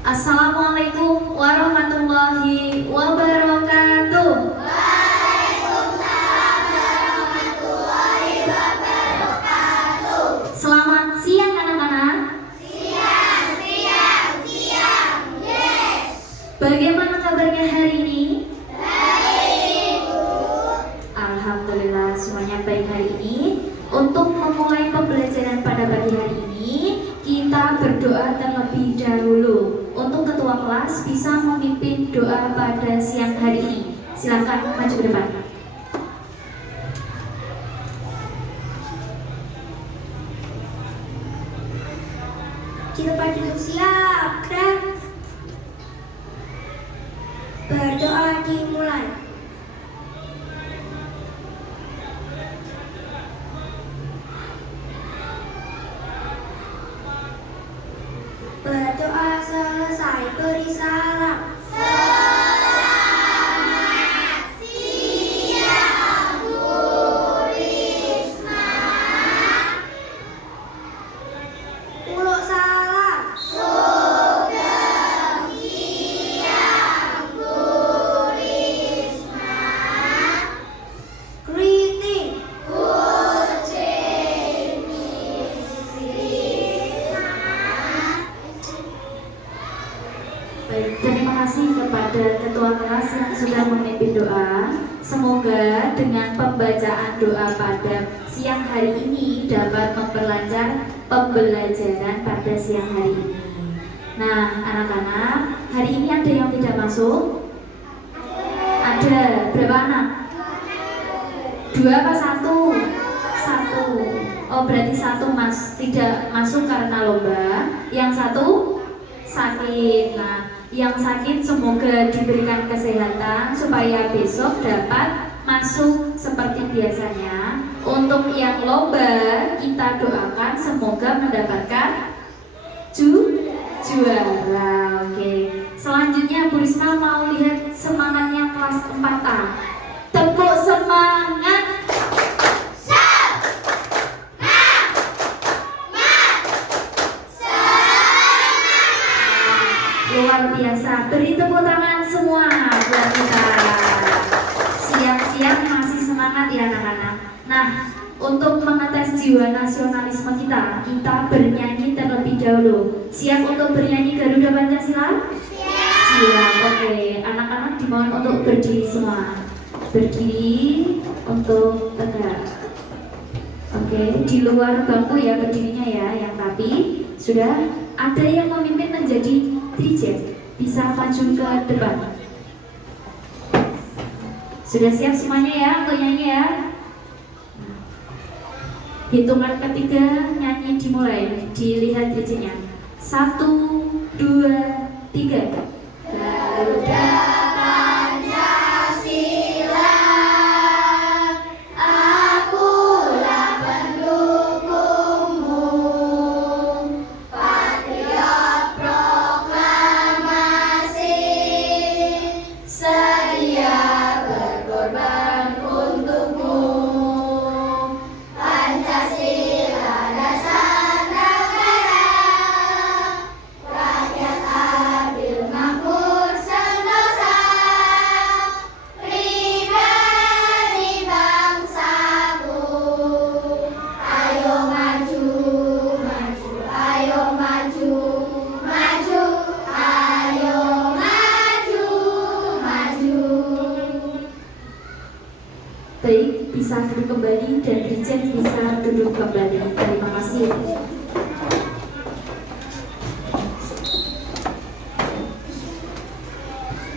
Assalamualaikum warahmatullahi wabarakatuh. Waalaikumsalam warahmatullahi wabarakatuh. Selamat siang anak-anak. Siang. Yes. Bagaimana kabarnya hari ini? Baik, Bu. Alhamdulillah semuanya baik hari ini. Untuk memulai pembelajaran pada pagi hari ini, kita berdoa terlebih dahulu. Untuk ketua kelas bisa memimpin doa pada siang hari ini. Silakan maju ke depan. Kita pada siap, dan berdoa dimulai. Berdoa selesai, beri salam. Selamat siang, Bu Risma. Uluk salam. Sugeng siang, Bu Risma. Greeting. Good day, Miss Risma. Baik, terima kasih kepada ketua kelas yang sudah memimpin doa. Semoga dengan pembacaan doa pada siang hari ini dapat memperlancar pembelajaran pada siang hari ini. Nah, anak-anak, hari ini ada yang tidak masuk? Ada. Berapa anak? 2 apa 1? 1. Oh, berarti 1 tidak masuk karena lomba. Yang 1 sakit. Nah, yang sakit semoga diberikan kesehatan supaya besok dapat masuk seperti biasanya. Untuk yang lomba kita doakan semoga mendapatkan juara. Oke. Selanjutnya Bu Risma mau lihat semangatnya kelas 4A. Tepuk semangat. Luar biasa, beri tepuk tangan semua buat kita. Siang-siang masih semangat ya anak-anak. Nah, untuk mengetes jiwa nasionalisme kita bernyanyi terlebih dahulu. Siap untuk bernyanyi Garuda Pancasila? Siap, oke. Anak-anak dimohon untuk berdiri semua. Berdiri untuk tegak. Oke, di luar bangku ya berdirinya ya, yang rapi. Sudah ada yang memimpin menjadi DJ, bisa maju ke depan. Sudah siap semuanya ya untuk nyanyi ya. Hitungan ketiga nyanyi dimulai. Dilihat DJ-nya. 1, 2, 3. Garuda Pancasila, akulah pendukungmu. Patriot proklamasi, sedia berkorban untukmu. Pancasila dasar negara, rakyat adil makmur sentosa, pribadi bangsaku. Ayo maju, maju, ayo maju, maju, ayo maju, maju. Baik, bisa duduk kembali dan Dirjen bisa duduk kembali. Terima kasih.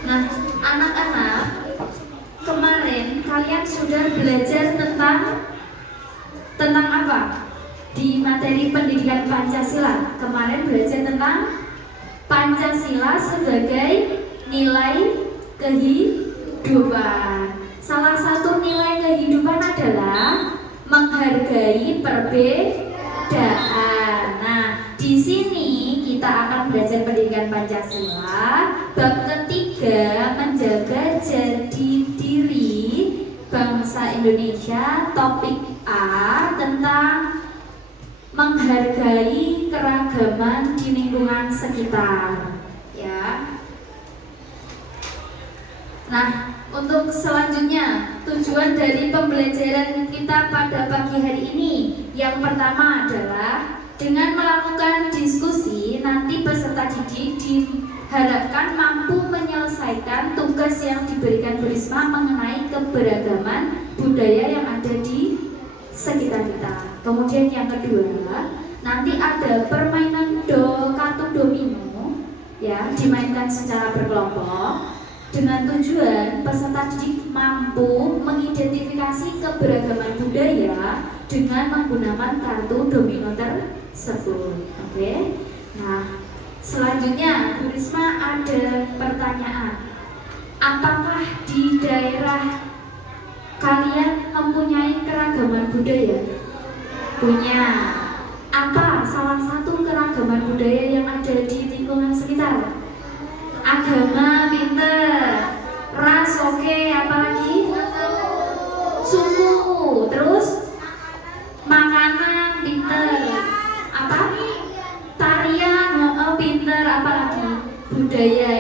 Nah, anak-anak, kemarin kalian sudah belajar tentang apa? Di materi pendidikan Pancasila. Kemarin belajar tentang Pancasila sebagai nilai kehidupan. Salah satu nilai kehidupan adalah menghargai perbedaan. Nah, di sini kita akan belajar pendidikan Pancasila. Bab ketiga, menjaga jati diri bangsa Indonesia. Topik A tentang menghargai keragaman di lingkungan sekitar. ya. Nah, untuk selanjutnya, tujuan dari pembelajaran kita pada pagi hari ini yang pertama adalah dengan melakukan diskusi, nanti peserta didik diharapkan mampu menyelesaikan tugas yang diberikan Bu Risma mengenai keberagaman budaya yang ada di sekitar kita. Kemudian yang kedua, nanti ada permainan kartu domino ya, dimainkan secara berkelompok dengan tujuan peserta didik mampu mengidentifikasi keberagaman budaya dengan menggunakan kartu domino tersebut. Oke. Nah, selanjutnya Bu Risma ada pertanyaan. Apakah di daerah kalian mempunyai keragaman budaya? Punya. Apa salah satu keragaman budaya yang ada di lingkungan sekitar? Agama, pinter. Ras, oke. Apalagi? Suku. Terus? Makanan, pinter. Apa? Tarian, pinter. Apalagi? Budaya.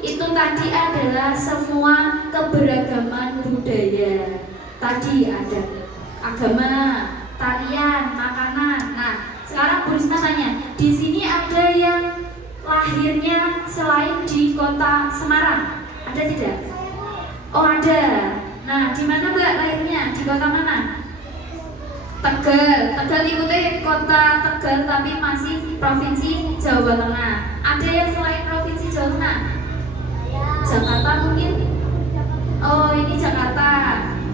Itu tadi adalah semua keberagaman budaya. Tadi ada agama, tarian, makanan. Nah, sekarang Bu Risma tanya, di sini ada yang lahirnya selain di kota Semarang, ada tidak? Oh ada. Nah, di mana Mbak lahirnya? Di kota mana? Tegal. Tegal ikuti kota Tegal tapi masih provinsi Jawa Tengah. Ada yang selain provinsi Jawa Tengah? Jakarta mungkin? Oh ini Jakarta.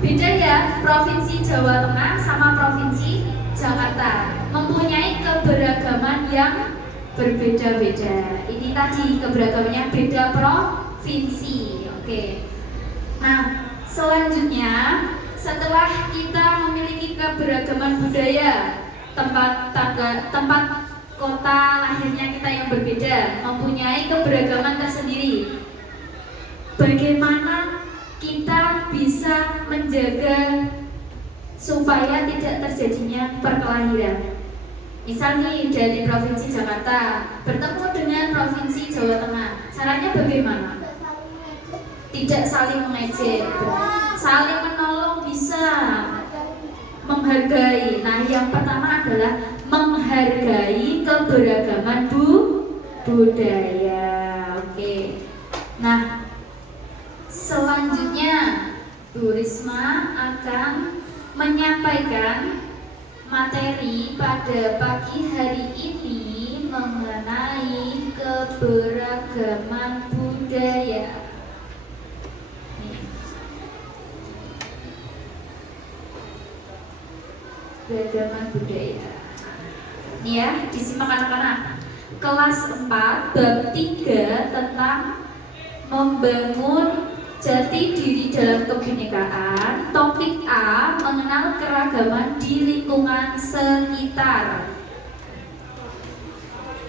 Beda ya, provinsi Jawa Tengah sama provinsi Jakarta mempunyai keberagaman yang berbeda-beda. Ini tadi keberagamannya beda provinsi. Oke. Nah, selanjutnya setelah kita memiliki keberagaman budaya, tempat kota lahirnya kita yang berbeda, mempunyai keberagaman tersendiri. Bagaimana kita bisa menjaga supaya tidak terjadinya perkelahian? Misal nih dari provinsi Jakarta bertemu dengan provinsi Jawa Tengah, caranya bagaimana? Tidak saling mengejek, saling menolong, bisa menghargai. Nah, yang pertama adalah menghargai keberagaman budaya. Oke. Nah, selanjutnya Bu Risma akan menyampaikan materi pada pagi hari ini mengenai keberagaman budaya. Keberagaman budaya. Ini ya, disimak anak-anak. Kelas 4 bab 3 tentang membangun jati diri dalam kebinekaan. Topik A, mengenal keragaman di lingkungan sekitar.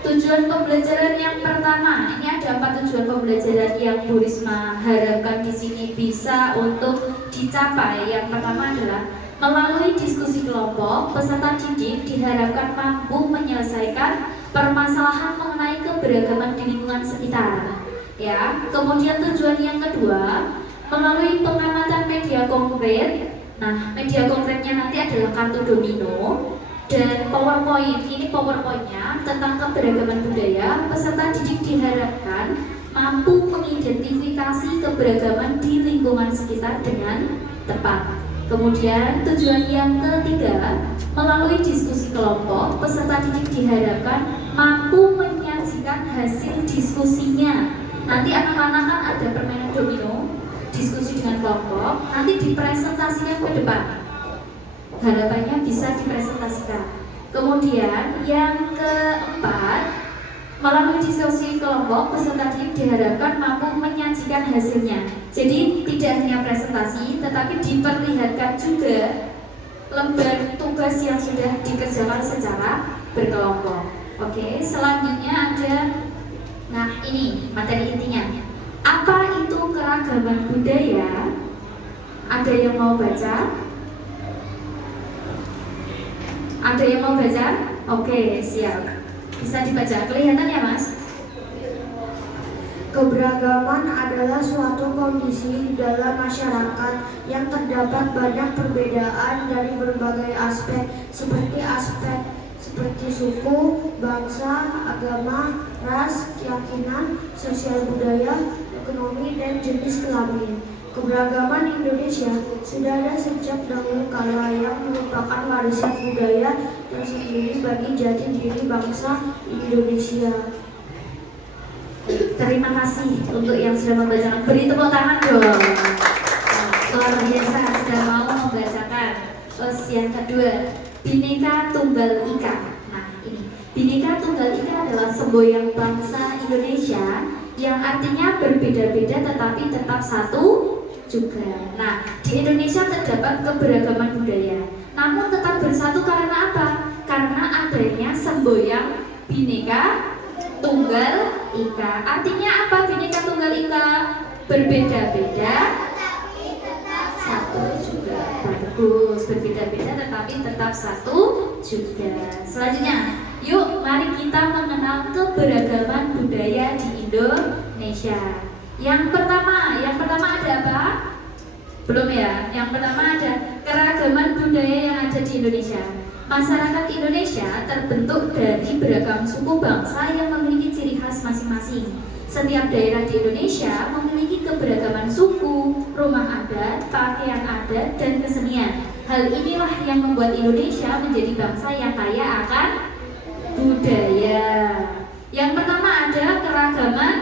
Tujuan pembelajaran yang pertama, ini ada 4 tujuan pembelajaran yang Bu Risma harapkan di sini bisa untuk dicapai. Yang pertama adalah melalui diskusi kelompok, peserta didik diharapkan mampu menyelesaikan permasalahan mengenai keberagaman di lingkungan sekitar. Ya, kemudian tujuan yang kedua, melalui pengamatan media konkret. Nah, media konkretnya nanti adalah kartu domino dan PowerPoint. Ini PowerPointnya tentang keberagaman budaya. Peserta didik diharapkan mampu mengidentifikasi keberagaman di lingkungan sekitar dengan tepat. Kemudian tujuan yang ketiga, melalui diskusi kelompok, peserta didik diharapkan mampu menyajikan hasil diskusinya. Nanti anak-anak kan ada permainan domino, diskusi dengan kelompok, nanti dipresentasikan ke depan. Harapannya bisa dipresentasikan. Kemudian yang keempat, melalui diskusi kelompok, peserta didik diharapkan mampu menyajikan hasilnya. Jadi tidak hanya presentasi, tetapi diperlihatkan juga lembar tugas yang sudah dikerjakan secara berkelompok. Oke, selanjutnya ada, nah ini materi intinya. Apa itu keragaman budaya? Ada yang mau baca? Ada yang mau baca? Oke, siap. Bisa dibaca, kelihatan ya Mas? Keberagaman adalah suatu kondisi di dalam masyarakat yang terdapat banyak perbedaan dari berbagai aspek seperti suku, bangsa, agama, ras, keyakinan, sosial budaya, ekonomi, dan jenis kelamin. Keberagaman Indonesia sudah ada sejak dahulu kala yang merupakan warisan budaya tersendiri bagi jati diri bangsa Indonesia. Terima kasih untuk yang sudah membacakan. Beri tepuk tangan dong. Luar biasa sudah mau membacakan. Terus yang kedua, Bhinneka Tunggal Ika. Nah ini, Bhinneka Tunggal Ika adalah semboyan bangsa Indonesia yang artinya berbeda-beda tetapi tetap satu juga. Nah, di Indonesia terdapat keberagaman budaya, namun tetap bersatu karena apa? Karena adanya semboyan Bhinneka Tunggal Ika. Artinya apa Bhinneka Tunggal Ika? Berbeda-beda satu juga. Bagus, berbeda-beda tetapi tetap satu juga. Selanjutnya, yuk mari kita mengenal keberagaman budaya di Indonesia. Yang pertama ada apa? Belum ya? Yang pertama ada keragaman budaya yang ada di Indonesia. Masyarakat Indonesia terbentuk dari beragam suku bangsa yang memiliki ciri khas masing-masing. Setiap daerah di Indonesia memiliki keberagaman suku, rumah adat, pakaian adat, dan kesenian. Hal inilah yang membuat Indonesia menjadi bangsa yang kaya akan budaya. Yang pertama ada keragaman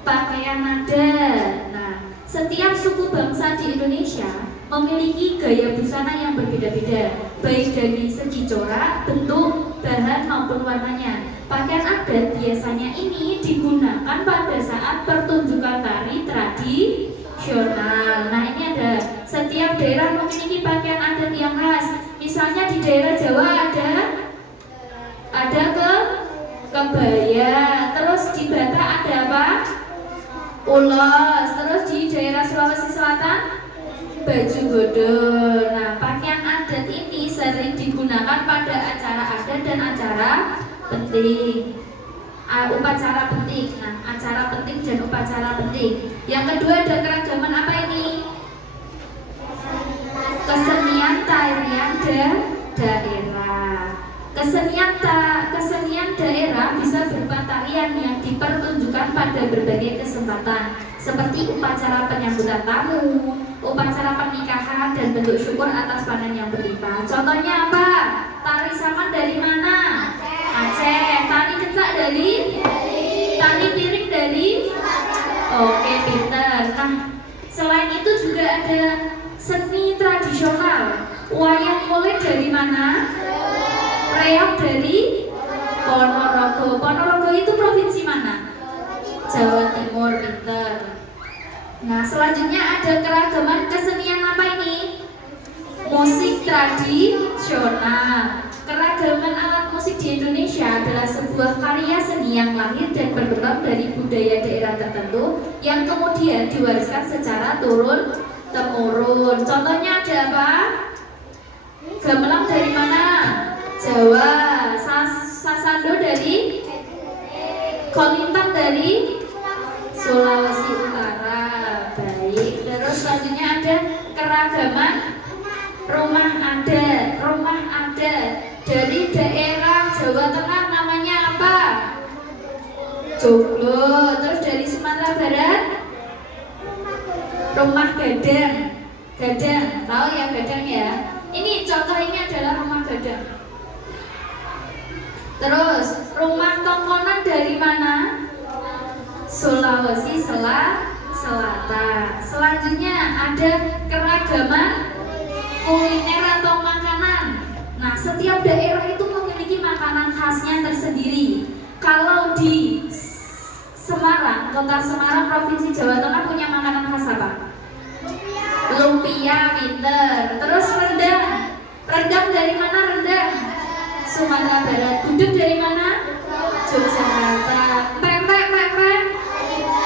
pakaian adat. Nah, setiap suku bangsa di Indonesia memiliki gaya busana yang berbeda-beda, baik dari segi corak, bentuk, bahan maupun warnanya. Pakaian adat biasanya ini digunakan pada saat pertunjukan tari tradisional. Nah ini ada, setiap daerah memiliki pakaian adat yang khas. Misalnya di daerah Jawa ada kebaya, terus di Batak ada apa? Ulos, terus di daerah Sulawesi Selatan baju godol. Nah, pakaian adat ini sering digunakan pada acara adat dan acara penting. Upacara penting. Nah, acara penting dan upacara penting. Yang kedua ada keragaman apa ini? Kesenian tarian daerah. Kesenian daerah bisa berupa tarian yang dipertunjukkan pada berbagai kesempatan, seperti upacara penyambutan tamu, upacara pernikahan, dan bentuk syukur atas panen yang berlimpah. Contohnya apa? Tari saman dari mana? Aceh. Tari kecak dari? Tari piring dari? Oke, pintar. Nah, selain itu juga ada seni tradisional. Wayang kulit dari mana? Reog dari? Ponorogo. Ponorogo itu provinsi mana? Jawa Timur, pintar. Nah, selanjutnya ada keragaman kesenian apa ini? Musik tradisional. Keragaman alat musik di Indonesia adalah sebuah karya seni yang lahir dan berkembang dari budaya daerah tertentu yang kemudian diwariskan secara turun-temurun. Contohnya ada apa? Gamelan dari mana? Jawa. Sasando dari? Kolintang dari? Sulawesi Utara. Baik. Terus selanjutnya ada keragaman rumah adat. Rumah adat dari daerah Jawa Tengah namanya apa? Joglo. Terus dari Sumatera Barat? Rumah gadang. Gadang. Tahu ya gadang ya? Ini contoh, ini adalah rumah gadang. Terus rumah tongkonan dari mana? Sulawesi Selatan. Selanjutnya ada keragaman kuliner atau makanan. Nah, setiap daerah itu memiliki makanan khasnya tersendiri. Kalau di Semarang, kota Semarang, provinsi Jawa Tengah punya makanan khas apa? Lumpia, pinter. Terus rendang. Rendang dari mana rendang? Sumatera Barat. Gudeg dari mana? Yogyakarta. Pempek.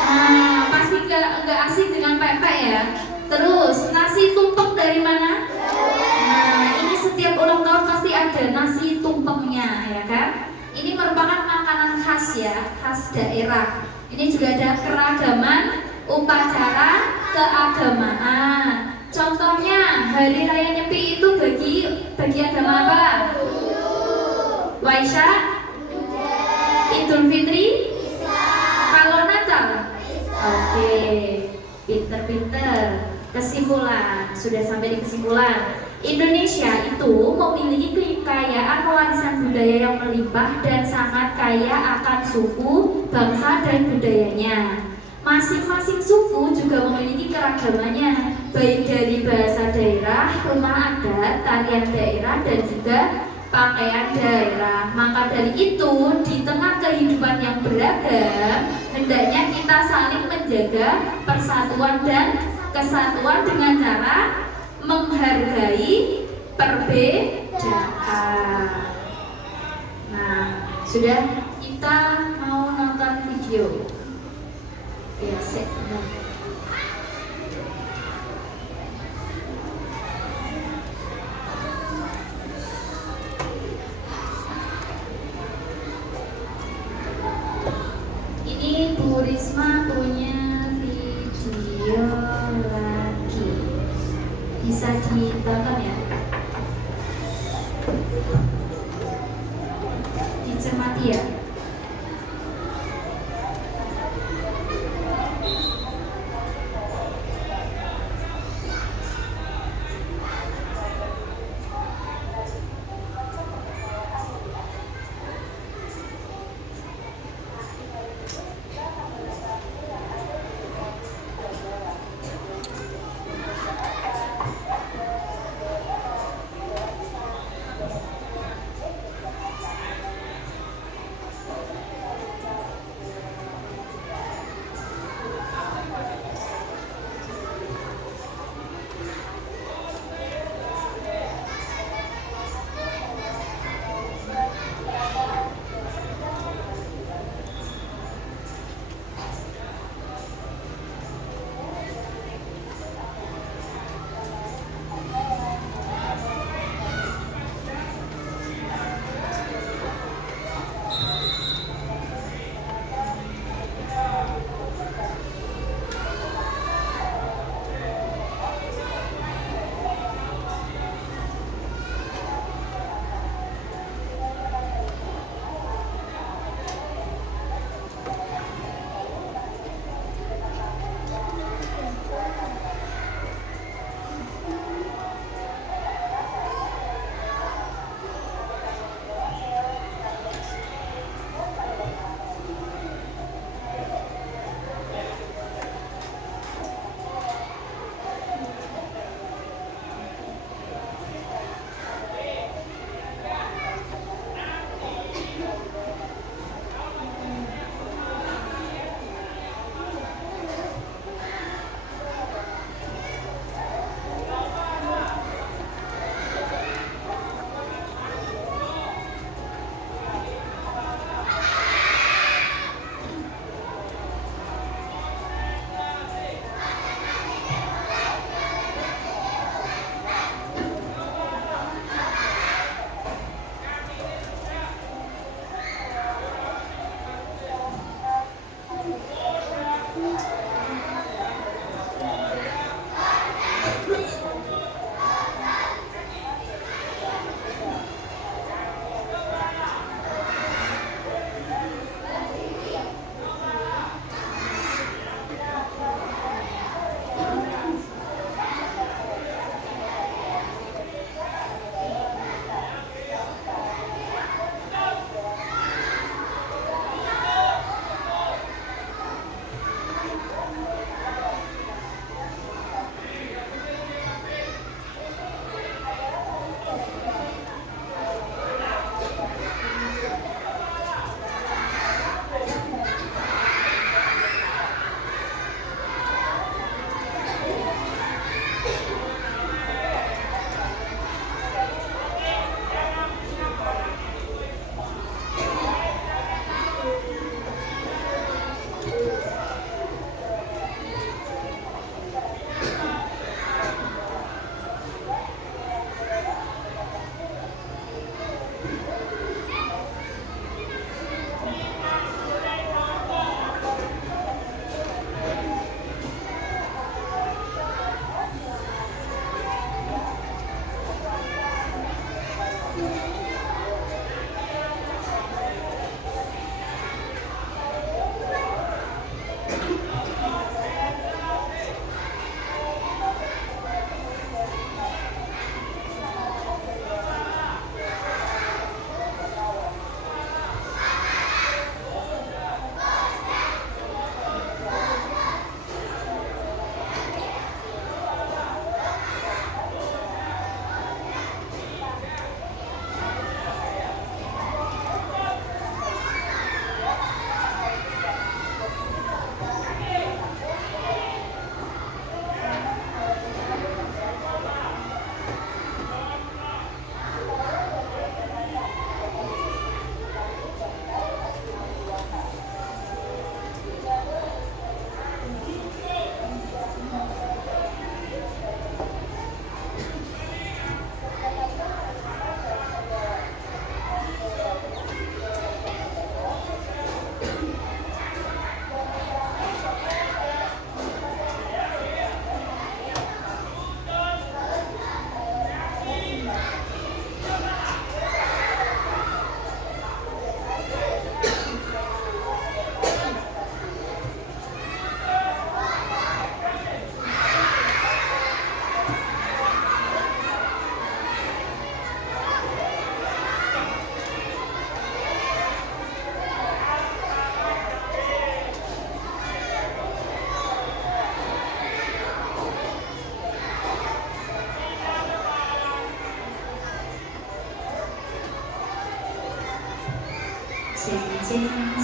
Nah, pasti nggak asing dengan pempek ya. Terus nasi tumpeng dari mana? Nah, ini setiap ulang tahun pasti ada nasi tumpengnya, ya kan? Ini merupakan makanan khas khas ya, khas daerah. Ini juga ada keragaman upacara keagamaan. Contohnya Hari Raya Nyepi itu bagi agama apa? Waisyah, Idul Fitri, kalau Natal. Oke, pinter-pinter. Kesimpulan, sudah sampai di kesimpulan. Indonesia itu memiliki kekayaan warisan budaya yang melimpah dan sangat kaya akan suku, bangsa, dan budayanya. Masing-masing suku juga memiliki keragamannya, baik dari bahasa daerah, rumah adat, tarian daerah, dan juga pakaian daerah. Maka dari itu, di tengah kehidupan yang beragam, hendaknya kita saling menjaga persatuan dan kesatuan dengan cara menghargai perbedaan. Nah, sudah, kita mau nonton video. Ya, benar. Ini Bu Risma punya video lagi. Bisa ditonton ya. Dicermati ya.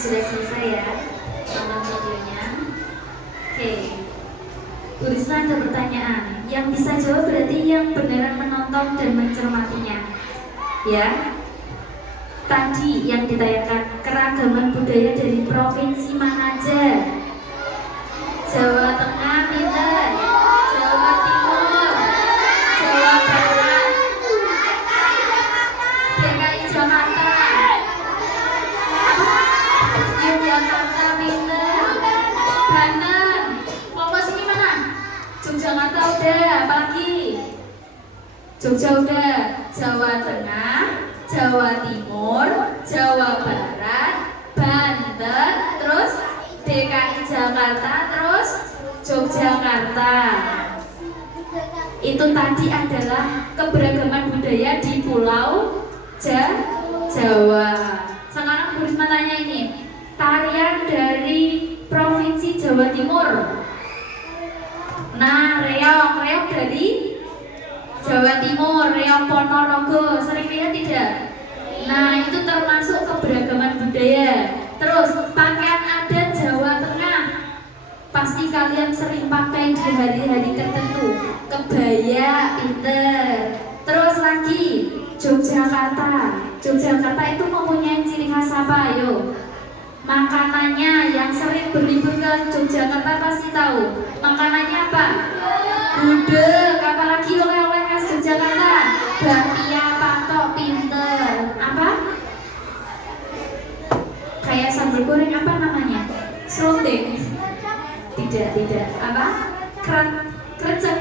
sudah selesai ya nonton videonya. Oke, Bu Risma ada pertanyaan. Yang bisa jawab berarti yang beneran menonton dan mencermatinya. Ya. Tadi yang ditayangkan keragaman budaya dari provinsi mana aja? Jawa Tengah, pinter. Jawa Timur, Jawa Barat, DKI Jakarta, Yogyakarta, pinter. Banten, kelompok sini mana? Yogyakarta udah, apalagi? Jogja udah. Jawa Tengah, Jawa Timur, Jawa Barat, Banten, terus DKI Jakarta, terus Yogyakarta. Itu tadi adalah keberagaman budaya di Pulau Jawa. Sekarang Bu Risma tanya ini, tarian dari Provinsi Jawa Timur. Nah, reog dari Jawa Timur, reog Ponorogo, sering lihat tidak? Nah, itu termasuk keberagaman budaya. Terus, pakaian adat Jawa Tengah. Pasti kalian sering pakai di hari-hari tertentu. Kebaya, pinter. Terus lagi, Yogyakarta. Yogyakarta itu mempunyai ciri khas apa? Ayo. Makanannya yang sering berlibur ke Yogyakarta pasti tahu. Makanannya apa? Gudeg. Apalagi oleh-oleh khas Yogyakarta. Bakpia, patok, pinter. Apa? Kayak sambal goreng apa namanya? Serundeng. Tidak. Apa? Krecek.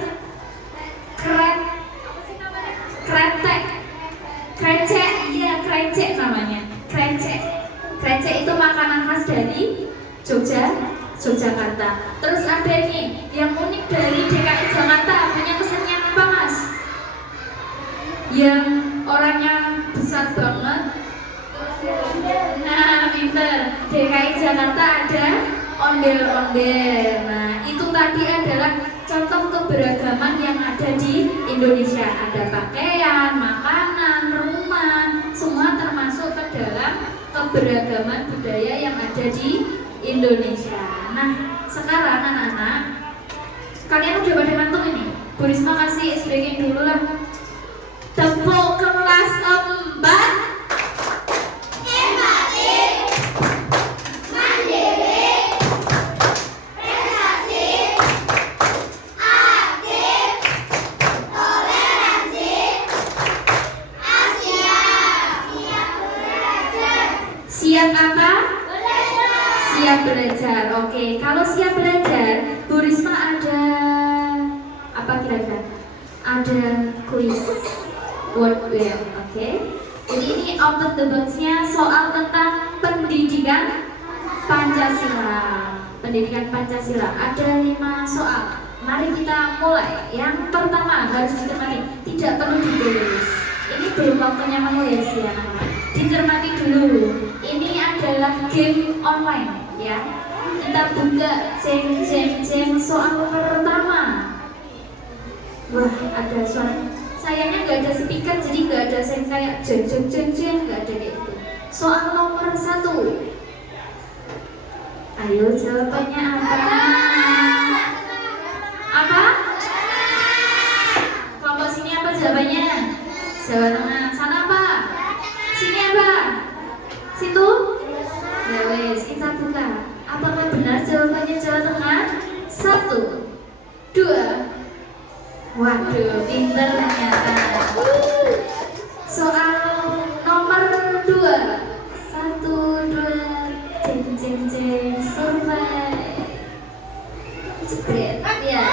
Krecek, iya krecek namanya. Krecek itu makanan khas dari Yogyakarta. Terus ada nih yang unik dari DKI Jakarta, punya kesenian apa mas? Yang orangnya besar banget. Nah, pinter. DKI Jakarta ada ondel-ondel. Nah, itu tadi adalah contoh keberagaman yang ada di Indonesia. Ada pakaian, makanan, rumah, semua termasuk ke dalam keberagaman budaya yang ada di Indonesia. Nah, sekarang anak-anak, kalian udah pada ngantuk ini? Bu Risma kasih SBG dulu lah. Tepuk kelas 4. Siap apa? Siap belajar. Oke, kalau siap belajar, Bu Risma ada apa kira-kira? Ada kuis word web. Oke. Jadi ini out of the box-nya soal tentang pendidikan Pancasila. Pendidikan Pancasila. Ada 5 soal. Mari kita mulai. Yang pertama harus dicermati, tidak perlu ditulis. Ini belum waktunya menulis ya, anak-anak. Dicermati dulu. Ini adalah game online ya. Kita buka jeng soal pertama. Wah, ada suara. Sayangnya nggak ada speaker, jadi nggak ada yang kayak jeng, nggak ada kayak itu. Soal nomor 1. Ayo jawabannya apa? Apa? Kelompok sini apa jawabannya? Jawa Tengah. Sana apa? Sini apa? Situ? Ya wes, kita buka. Apakah benar jawabannya Jawa Tengah? 1, 2. Waduh, pinter ternyata. Soal nomor 2. 1, 2. Jeng, survei. Jepret, ya.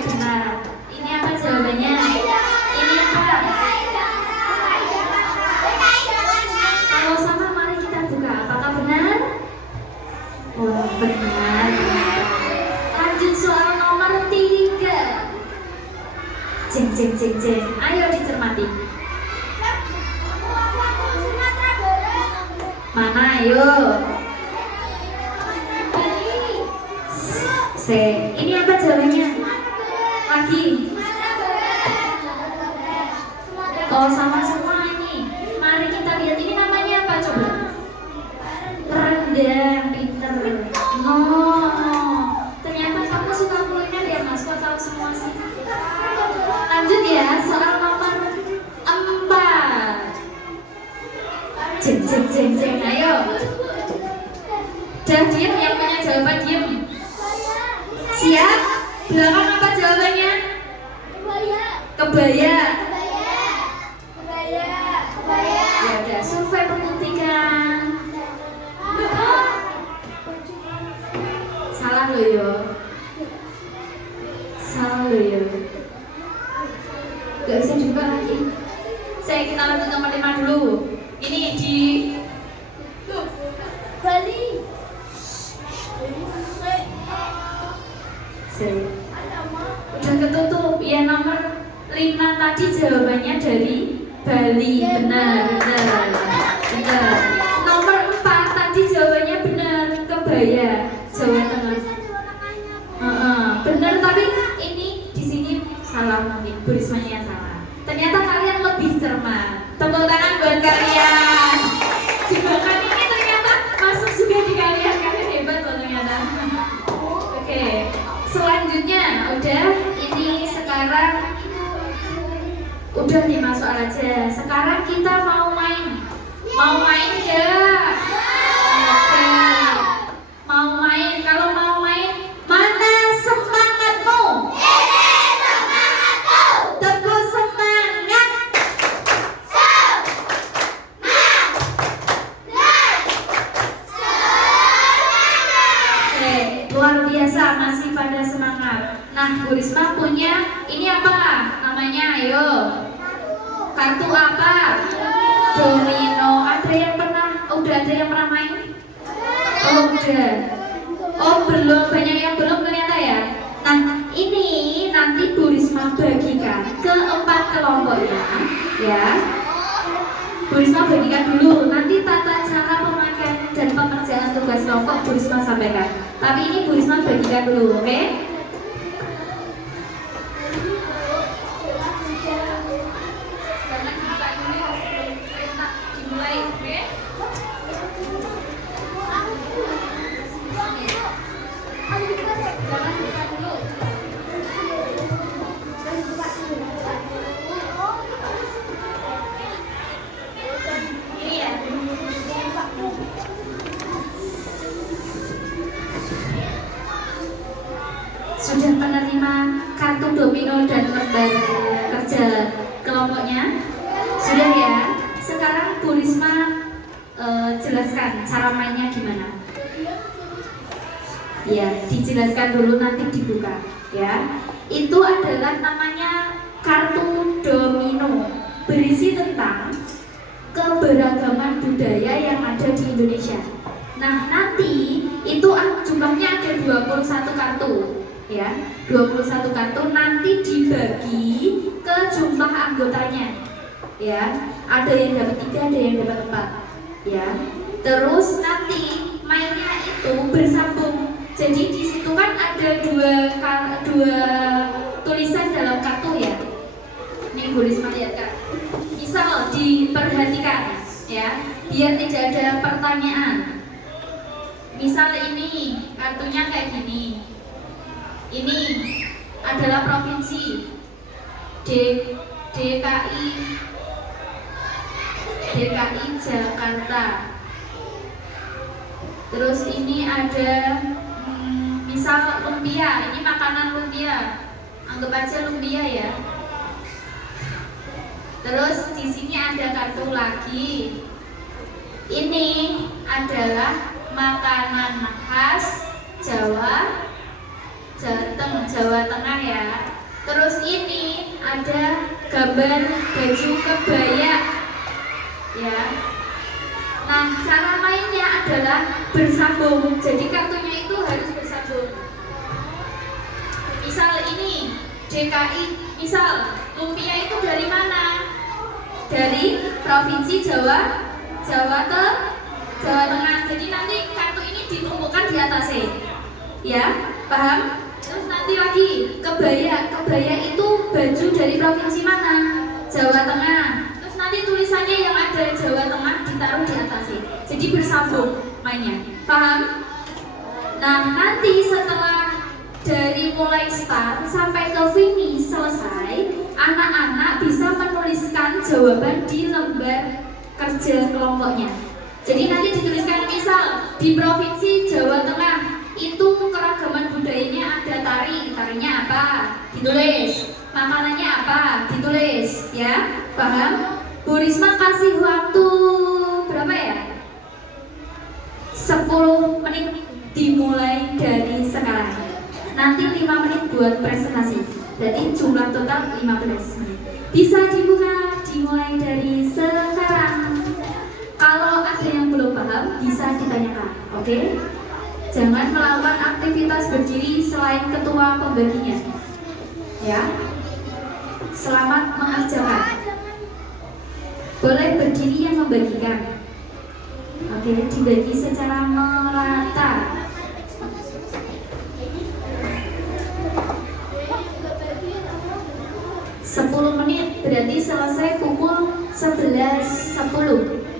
Benar. Ini apa jawabannya? Ini apa? Kalau sama mari kita buka. Apakah benar? Oh, benar. Lanjut soal nomor 3. Jeng. Ayo dicermati. Mana ayo? Ini apa jawabannya? Lagi. Oh, sama semua. Jeng jeng jeng jeng. Ayo. Dah diem, yang punya jawaban diem. Siap? Belakang apa jawabannya? Kebaya. Ya udah, survei pembuktikan. Salah lo yo. Salah lo yo. Gak bisa dibuka lagi. Kita lanjut nomor 5 dulu. Ini di Bali. udah ketutup. Ya nomor 5 tadi jawabannya dari Bali. Benar. Nomor 4 tadi jawabannya benar, Kebaya, Jawa Tengah. Benar, tapi ini di sini salah mungkin, Bu Rismanya yang salah. Ternyata kalian lebih cermat. Tepuk tangan buat kalian. Jebakan ini ternyata masuk juga di kalian. Kalian hebat loh ternyata. Oke, selanjutnya udah ini sekarang udah 5 soal aja. Sekarang kita mau main. Mau main gak? Oke. Mau main. Kalau mau main, mana semangatmu? Teguh semangat. Oke, luar biasa, masih pada semangat. Nah, Bu Risma punya ini apa? Namanya, ayo. Kartu apa? Domino. Ada yang pernah? Udah ada yang pernah main? Oh, udah. Oh, belum. Banyak yang belum ternyata ya. Nah, ini nanti Bu Risma bagikan ke 4 kelompoknya, ya. Bu Risma bagikan dulu. Nanti tata cara pemakaian dan pengerjaan tugas kelompok Bu Risma sampaikan. Tapi ini Bu Risma bagikan dulu, oke? Jangan dibuka dulu sebelum perintah dimulai, oke? Jangan buka dulu. Ini ya. Sudah menerima kartu domino dan lembar kerja kelompoknya? Sudah ya? Sekarang Bu Risma jelaskan cara mainnya gimana? Ya, dijelaskan dulu nanti dibuka ya. Itu adalah namanya kartu domino, berisi tentang keberagaman budaya yang ada di Indonesia. Nah, nanti itu jumlahnya ada 21 kartu ya. 21 kartu nanti dibagi ke jumlah anggotanya. Ya, ada yang dapat 3, ada yang dapat 4 ya. Terus nanti mainnya itu bersambung. Jadi di situ kan ada dua tulisan dalam kartu ya. Nih Bu Risma lihat kan. Misal diperhatikan ya, biar tidak ada pertanyaan. Misal ini kartunya kayak gini. Ini adalah provinsi DKI Jakarta. Terus ini ada misal lumpia, ini makanan lumpia, anggap aja lumpia ya. Terus di sini ada kartu lagi. Ini adalah makanan khas Jawa Tengah ya. Terus ini ada gambar baju kebaya ya. Nah, cara mainnya adalah bersambung. Jadi kartunya itu harus bersambung. Misal ini DKI, misal lumpia itu dari mana? Dari provinsi Jawa Tengah. Jadi nanti kartu ini ditumpukan di atasnya. Ya, paham? Terus nanti lagi kebaya itu baju dari provinsi mana? Jawa Tengah. Terus nanti tulisannya yang ada Jawa Tengah ditaruh di atasnya. Jadi bersambung mainnya. Paham? Nah, nanti setelah dari mulai start sampai ke finish selesai, anak-anak bisa menuliskan jawaban di lembar kerja kelompoknya. Jadi nanti dituliskan misal di provinsi Jawa Tengah itu keragaman budayanya ada tari, tarinya apa? Ditulis. Makanannya apa? Ditulis, ya. Paham? Bu Risma kasih waktu berapa ya? 10 menit dimulai dari sekarang. Nanti 5 menit buat presentasi. Jadi jumlah total 15 menit. Bisa dibuka dimulai dari sekarang. Kalau ada yang belum paham bisa ditanyakan, oke? Jangan melakukan aktivitas berdiri selain ketua pembaginya. Ya. Selamat mengerjakan. Boleh berdiri yang membagikan. Oke, dibagi secara merata. 10 menit berarti selesai pukul 11.10.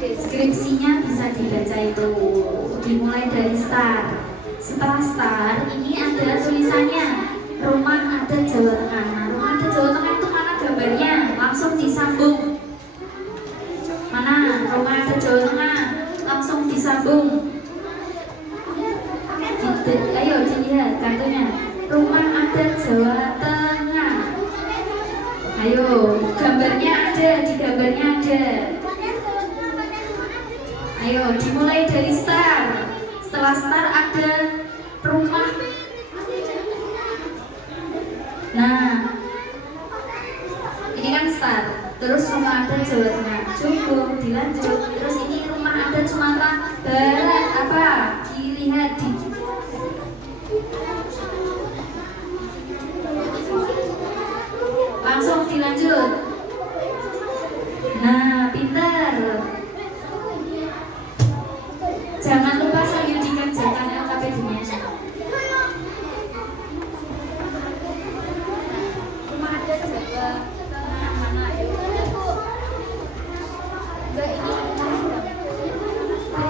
Deskripsinya bisa dibaca itu, dimulai dari start. Setelah start, ini ada tulisannya rumah adat Jawa Tengah. Nah, rumah adat Jawa Tengah itu mana gambarnya? Langsung disambung. Mana rumah adat Jawa Tengah? Langsung disambung. Ayo dilihat kartunya. Rumah adat Jawa Tengah. Ayo, gambarnya ada, di gambarnya ada. Ayo dimulai dari start. Setelah start ada rumah. Nah, ini kan start. Terus rumah adat Jawa Tengah. Cukup dilanjut. Terus ini rumah adat Sumatera Barat. Apa? Dilihat di langsung dilanjut. Nah, pintar. Jangan lupa sambil dikerjakan LKPD-nya. Rumah adat Jawa Tengah mana ya? Enggak,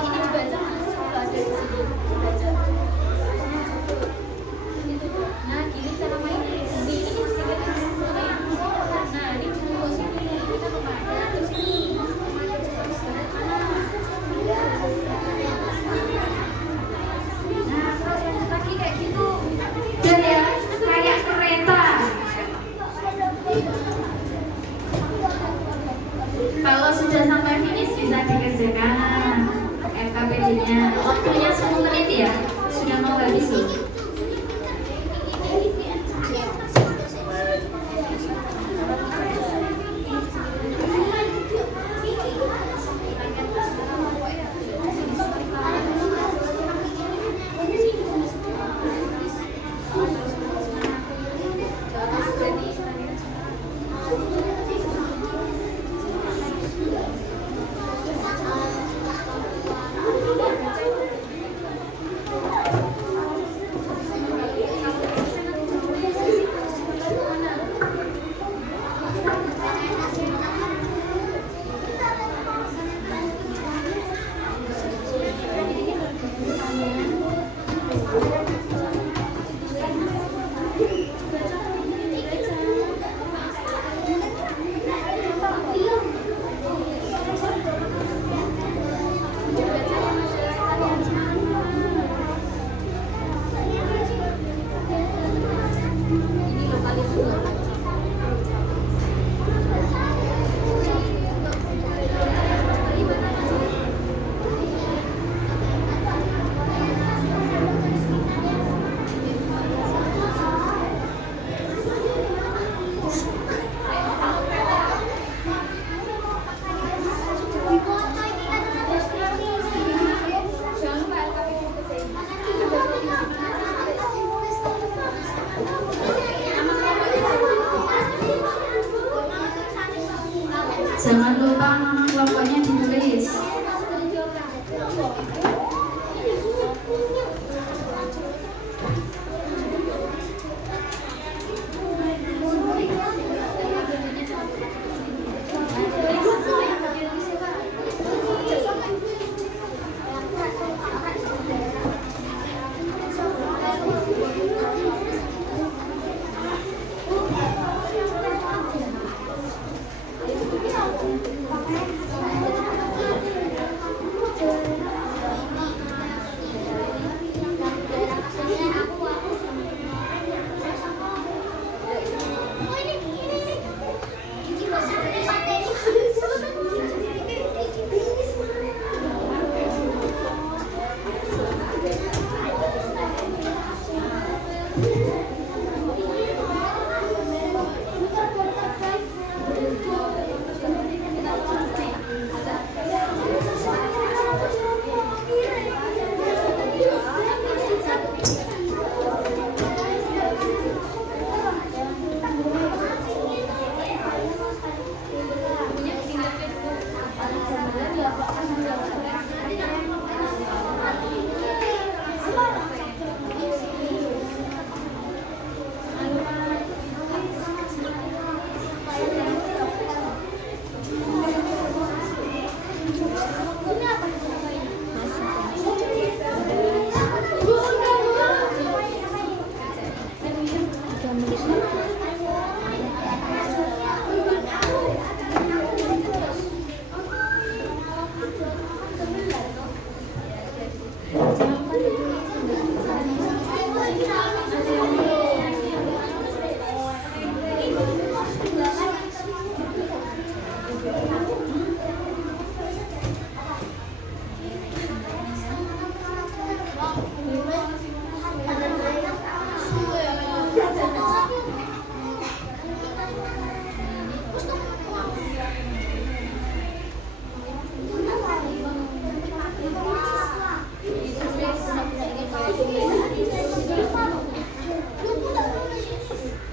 ini dibaca mas. Ada di sini dibaca. Nah, gini cara mainnya. Ini sedikit. Nah, ini dulu sini kita kemana? Terus ini. Lagi kayak gitu dan ya kayak kereta. Kalau sudah sampai finish bisa dikerjakan LKPD-nya. Waktunya 10 menit ya, sudah mau habis loh.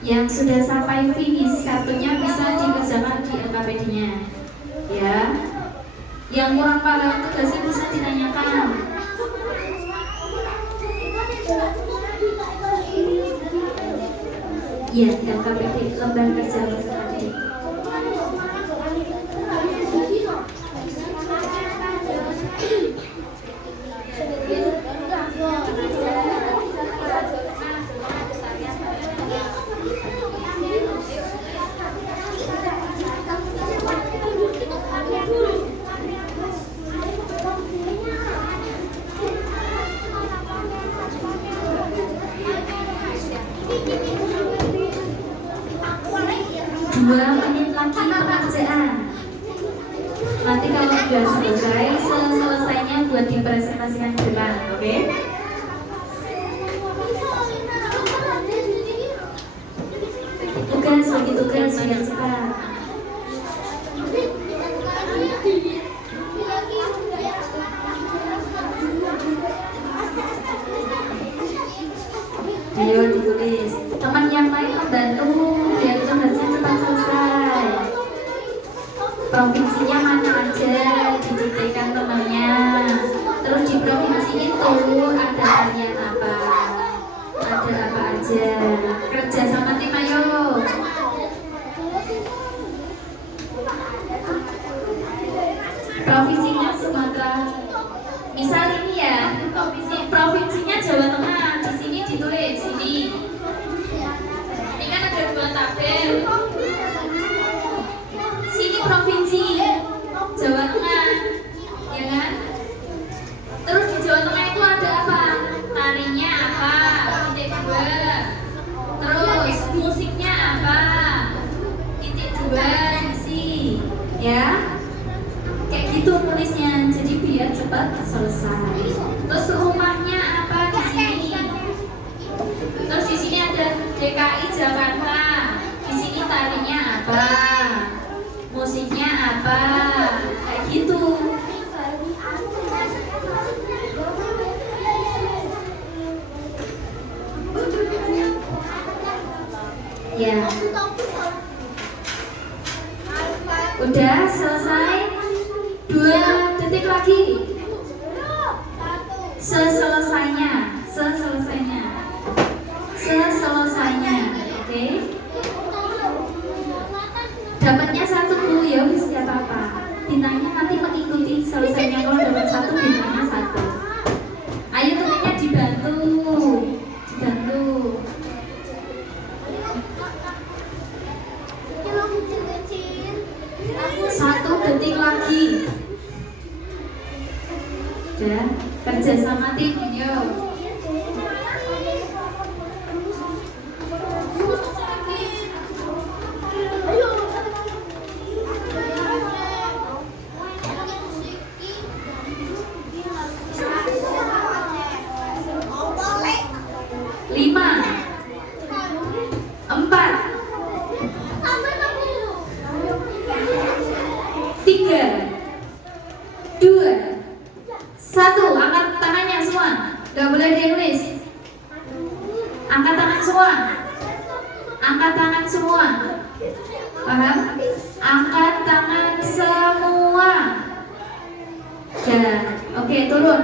Yang sudah sampai finish kartunya bisa dikerjakan di LKPD-nya. Ya. Yang kurang paham tugasnya bisa ditanyakan. Ya, LKPD lembar kerja peserta didik. Nanti kalau sudah selesai, selesainya buat dipresentasikan ke depan, oke? Bagi tugas biar cepat. Ayo ditulis. Teman yang lain membantu biar tugasnya cepat selesai. Provinsinya mana aja dititikkan temannya. Terus di provinsi itu ada harian apa? Ada apa aja? Kerja sama tim ayo. Provinsinya Sumatera. Misal ini ya, provinsinya Jawa Tengah. Di sini ditulis sini. Ini kan ada 2 tabel. Sini provinsi Jawa Tengah, ya kan? Terus di Jawa Tengah itu ada apa? Tarinya apa? Titik 2. Terus musiknya apa? Titik 2 isi, ya? Kayak gitu tulisnya, jadi biar cepat selesai. Terus rumahnya apa di sini? Terus di sini ada DKI Jakarta. Di sini tarinya apa? Musiknya apa? Kayak gitu. Ya. Udah selesai. 2 detik lagi. Selesainya. Oke. Dapatnya 1 Bu, ya wis enggak apa-apa. Bintangnya nanti mengikuti selesainya. Kalau dapat 1 bintangnya 1. Ayo temannya dibantu. 1 detik lagi. Udah, kerja sama tim, yuk. Angkat tangan semua. Paham? Angkat tangan semua. Ya, oke, turun.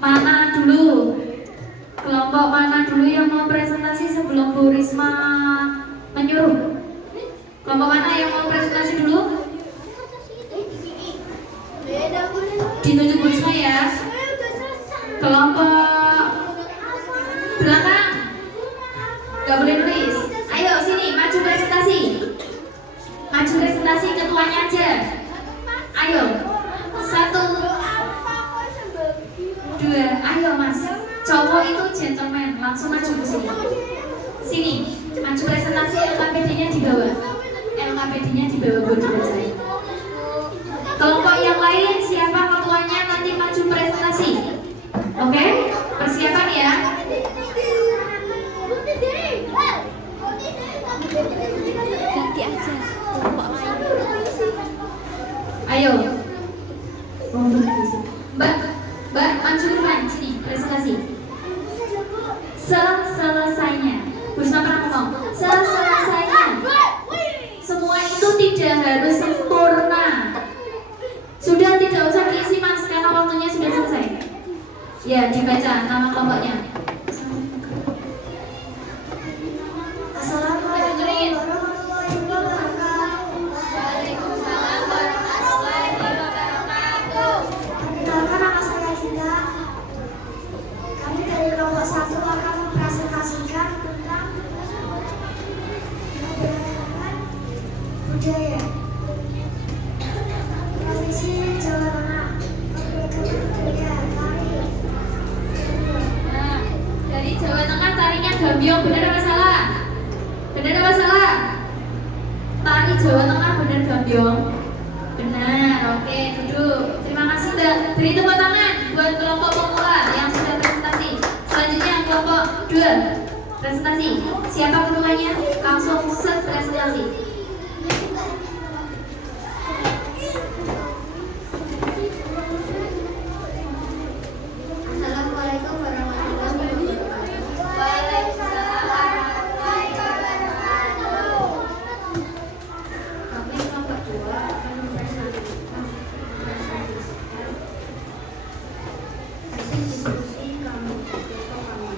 Mana dulu? Kelompok mana dulu yang mau presentasi sebelum Bu Risma menyuruh? Kelompok mana yang mau presentasi dulu? Ditunjuk Bu Risma ya. Kelompok belakang gak boleh nulis. Ayo sini, maju presentasi. Maju presentasi, ketuanya aja. Ayo 1, 2, ayo mas. Cowok itu gentleman, langsung maju ke sini. Sini, maju presentasi. LKPD-nya di bawah. LKPD-nya di bawah, Bu, dibacain. Kelompok yang lain siapa ketuanya nanti maju presentasi. Oke? Persiapan ya. Ganti aja kelompok lain. Ayo. Mbak, maju depan sini presentasi. Selesainya. Bu Risma pernah ngomong, Ya, dibaca nama kelompoknya. Assalamualaikum warahmatullahi wabarakatuh. Waalaikumsalam warahmatullahi wabarakatuh. Perkenalkan, nama saya Gita. Kami dari kelompok 1 akan mempresentasikan tentang budaya. Provinsi Jawa Tengah. Budaya, tari. Nah, dari Jawa Tengah tarinya Gambyong, benar apa salah? Benar apa salah? Tari Jawa Tengah benar Gambyong. Benar, oke, duduk. Terima kasih Mbak. Beri tepuk tangan buat kelompok pemula yang sudah presentasi. Selanjutnya kelompok 2 presentasi. Siapa ketuanya? Langsung set presentasi. Assalamualaikum warahmatullahi wabarakatuh. Waalaikumsalam warahmatullahi wabarakatuh. Kami kelompok 2 akan mempresentasikan hasil diskusi kami kelompok kami.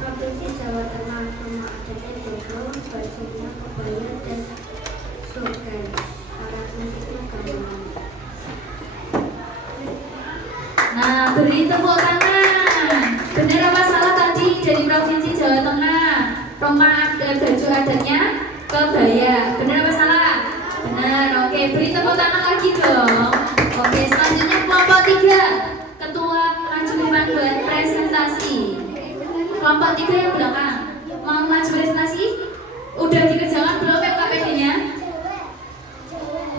Provinsi Jawa Tengah, nama adatnya Jogo, bajunya kebaya dan surga. Alat musiknya gamelan. Nah, beri tepuk tangan. Benar apa salah tadi dari Provinsi Jawa Tengah? Rumah baju adatnya kebaya. Benar apa salah? Benar. Oke, beri tepuk tangan lagi dong. Oke, selanjutnya kelompok 3. Ketua maju depan buat presentasi. Kelompok 3 yang belakang. Mau maju presentasi? Udah dikerjakan belum LKPD-nya?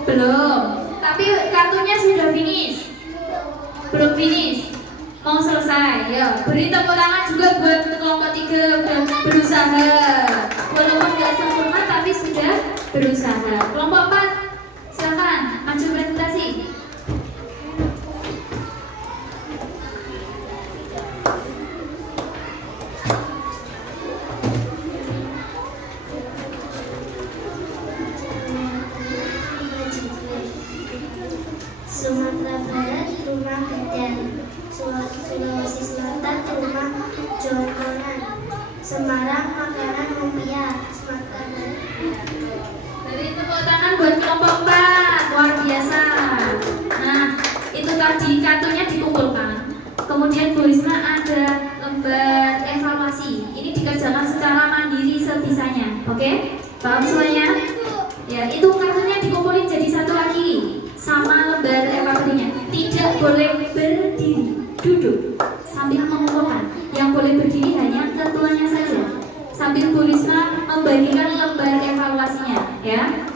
Belum. Tapi kartunya sudah finish. Belum finish, mau selesai. Ya, beri tepuk tangan juga buat kelompok 3 udah berusaha. Walaupun nggak sempurna tapi sudah berusaha. Kelompok 4, silakan maju presentasi. Sumatera Barat, rumah Gadang. Sulawesi Selatan, rumah Jongkonan. Semarang, makanan lumpia. Sumatera Barat. Beri tepuk tangan buat kelompok 4, luar biasa. Nah, itu tadi kartunya dikumpulkan. Kemudian Bu Risma ada lembar evaluasi. Ini dikerjakan secara mandiri sebisanya. Oke? Paham semuanya? Ya, itu kartunya dikumpulin jadi satu lagi. Sama lembar evaluasinya. Tidak boleh berdiri, duduk sambil mengumpulkan. Yang boleh berdiri hanya ketuanya saja. Sambil Bu Risma membagikan lembar evaluasinya, ya.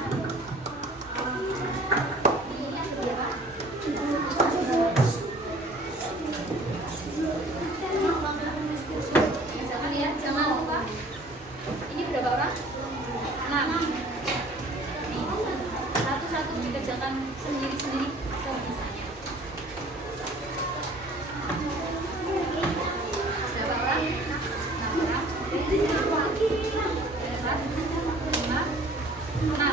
Jangan ya, jangan lupa. Ini berapa orang? 6. Satu-satu dikerjakan sendiri-sendiri sebisanya. Berapa orang? 6 orang. 4, 5, 6.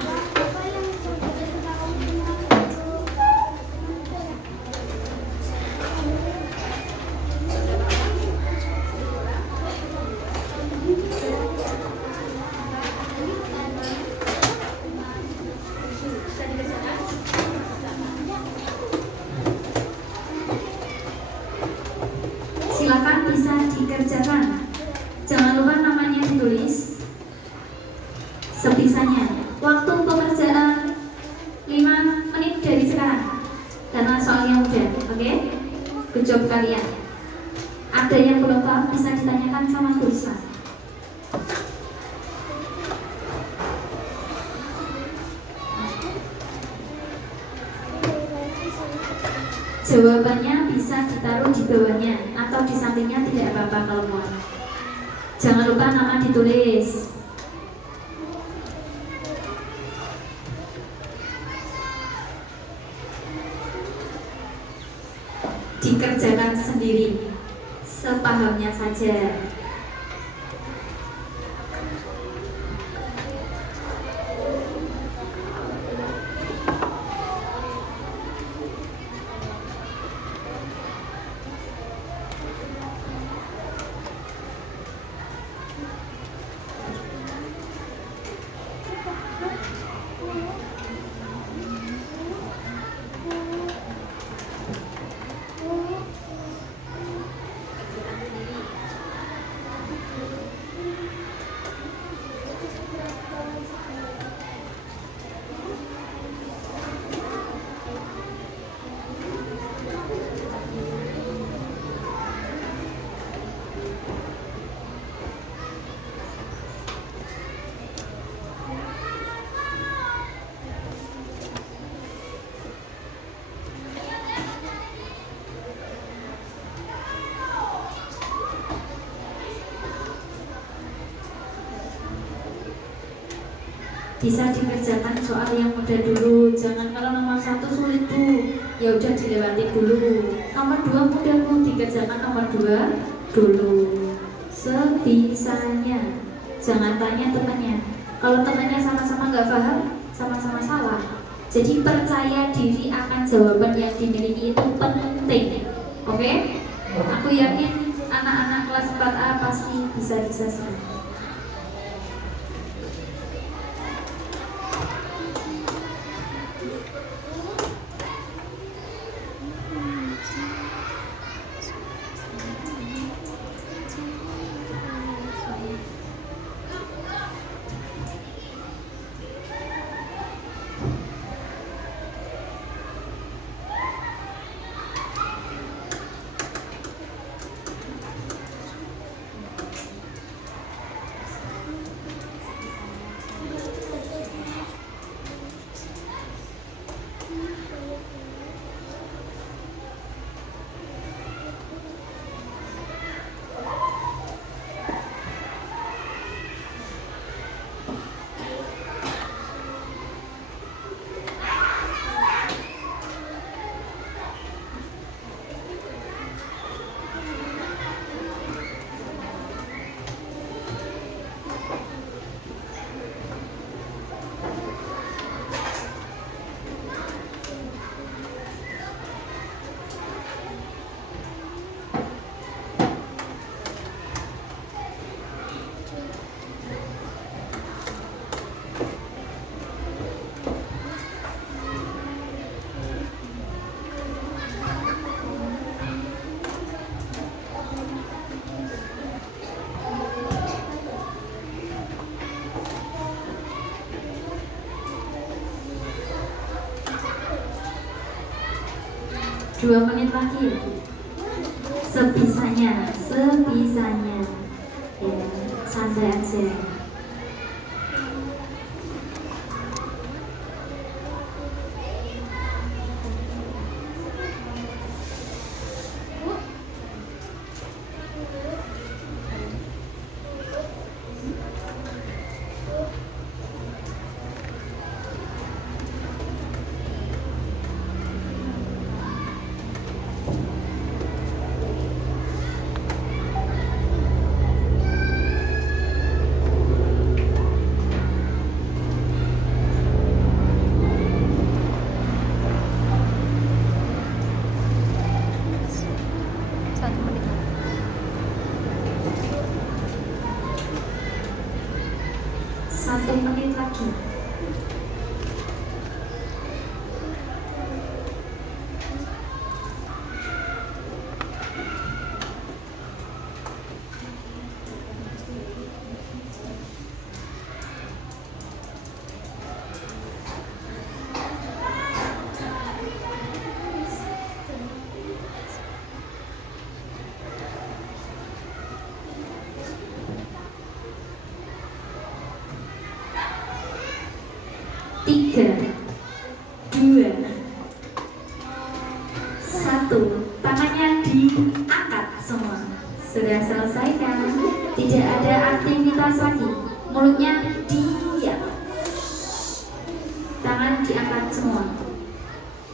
Bisa dikerjakan? Silakan bisa dikerjakan. Jangan lupa namanya ditulis sebisanya. Waktu pengerjaan 5 menit dari sekarang. Karena soalnya udah, oke? Good job kalian. Ada yang belum paham bisa ditanyakan sama Bu Risma. Jawabannya bisa ditaruh di bawahnya atau di sampingnya, tidak apa-apa kalau mau. Jangan lupa nama ditulis. Dikerjakan sendiri, sepahamnya saja. bisa dikerjakan soal yang mudah dulu. Jangan kalau nomor 1 sulit Bu, ya udah dilewati dulu. Nomor 2 mudah Bu, dikerjakan nomor 2 dulu. Sebisanya. Jangan tanya temannya. Kalau temannya sama-sama nggak paham, sama-sama salah. Jadi percaya diri akan jawaban yang dimiliki itu penting. Oke? Aku yakin anak-anak kelas 4A pasti bisa semua. Dua menit lagi ya. Sebisanya ya, santai aja. Satu menit lagi. Tiga, dua, satu. Tangannya diangkat semua. Sudah selesai kan? Tidak ada aktivitas lagi. Mulutnya diam. Tangan diangkat semua.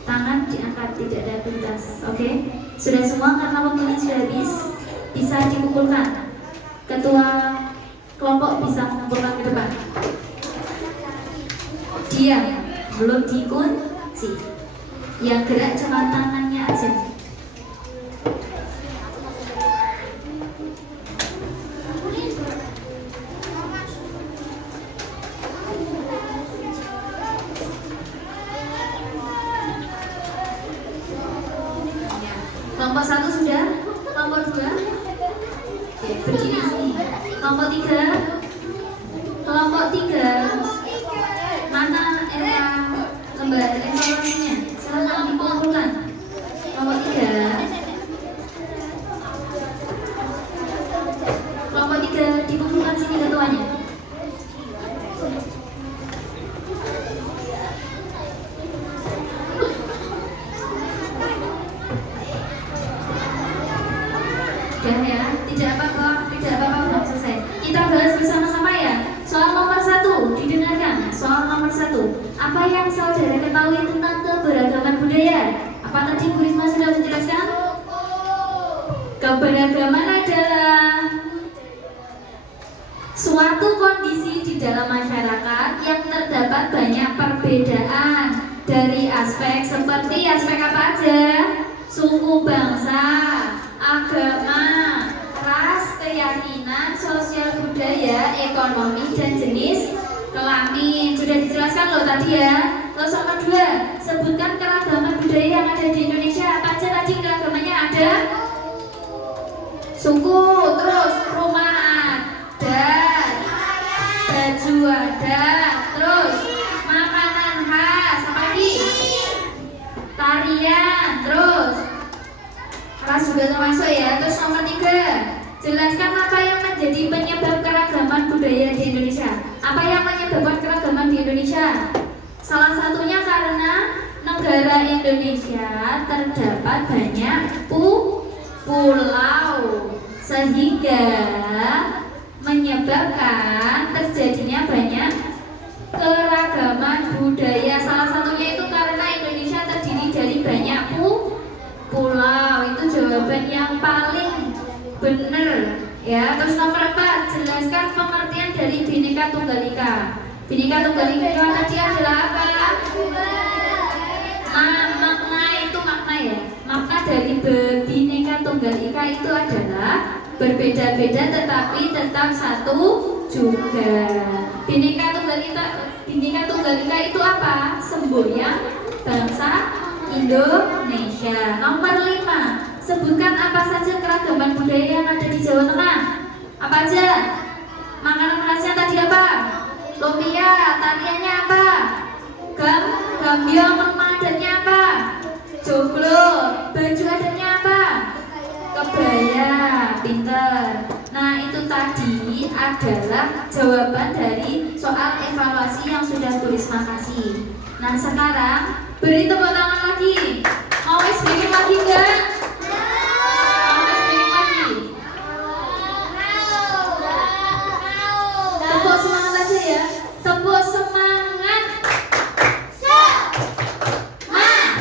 Tangan diangkat, tidak ada aktivitas. Oke? Sudah semua karena waktunya sudah habis. Bisa dikumpulkan. Ketua kelompok bisa mengumpulkan ke depan. Diam, belum dikunci. Yang gerak cuma tangannya aja. Kelompok 1 sudah, kelompok 2 oke, berdiri sini. Kelompok 3, kelompok 3 mana lembar evaluasinya? Silakan dikumpulkan. Kelompok 3, kelompok 3 dikumpulkan sini ketuanya. Sudah ya, tidak apa-apa, belum selesai. Kita bahas bersama-sama ya. Soal nomor 1 didengarkan. Soal satu. Apa yang saudara ketahui tentang keberagaman budaya? Apa tadi Bu Risma sudah menjelaskan? Keberagaman adalah suatu kondisi di dalam masyarakat yang terdapat banyak perbedaan dari aspek seperti aspek apa aja? Suku bangsa, agama, ras, keyakinan, sosial budaya, ekonomi, dan jenis kelamin. Sudah dijelaskan loh tadi ya. Terus nomor 2, sebutkan keragaman budaya yang ada di Indonesia. Apa aja tadi keragamannya ada? Suku, terus rumah ada, baju ada, terus makanan khas, apa lagi? Tarian, terus ras juga termasuk ya. Terus nomor 3, jelaskan apa yang menjadi penyebab keragaman budaya di Indonesia. Apa yang menyebabkan keragaman di Indonesia? Salah satunya karena negara Indonesia terdapat banyak pulau, sehingga menyebabkan terjadinya banyak keragaman budaya. Salah satunya itu karena Indonesia terdiri dari banyak pulau. Itu jawaban yang paling benar ya. Terus nomor 4, jelaskan pengertian dari Bhinneka Tunggal Ika. Bhinneka Tunggal Ika tadi adalah apa? Makna itu makna ya. Makna dari Bhinneka Tunggal Ika itu adalah berbeda-beda tetapi tetap satu juga. Bhinneka Tunggal Ika itu apa? Semboyan bangsa Indonesia. Nomor 5, sebutkan apa saja keragaman budaya yang ada di Jawa Tengah. Apa aja? Makanan khasnya tadi apa? Lumpia. Tariannya apa? Gambyong. Rumah adatnya apa? Joglo. Baju adatnya apa? Kebaya. Pinter. Nah, itu tadi adalah jawaban dari soal evaluasi yang sudah Bu Risma kasih. Nah, sekarang beri tepuk tangan lagi. Mau SBM lagi enggak? Mau SBM lagi? Tepuk semangat aja ya. Tepuk semangat. Semangat.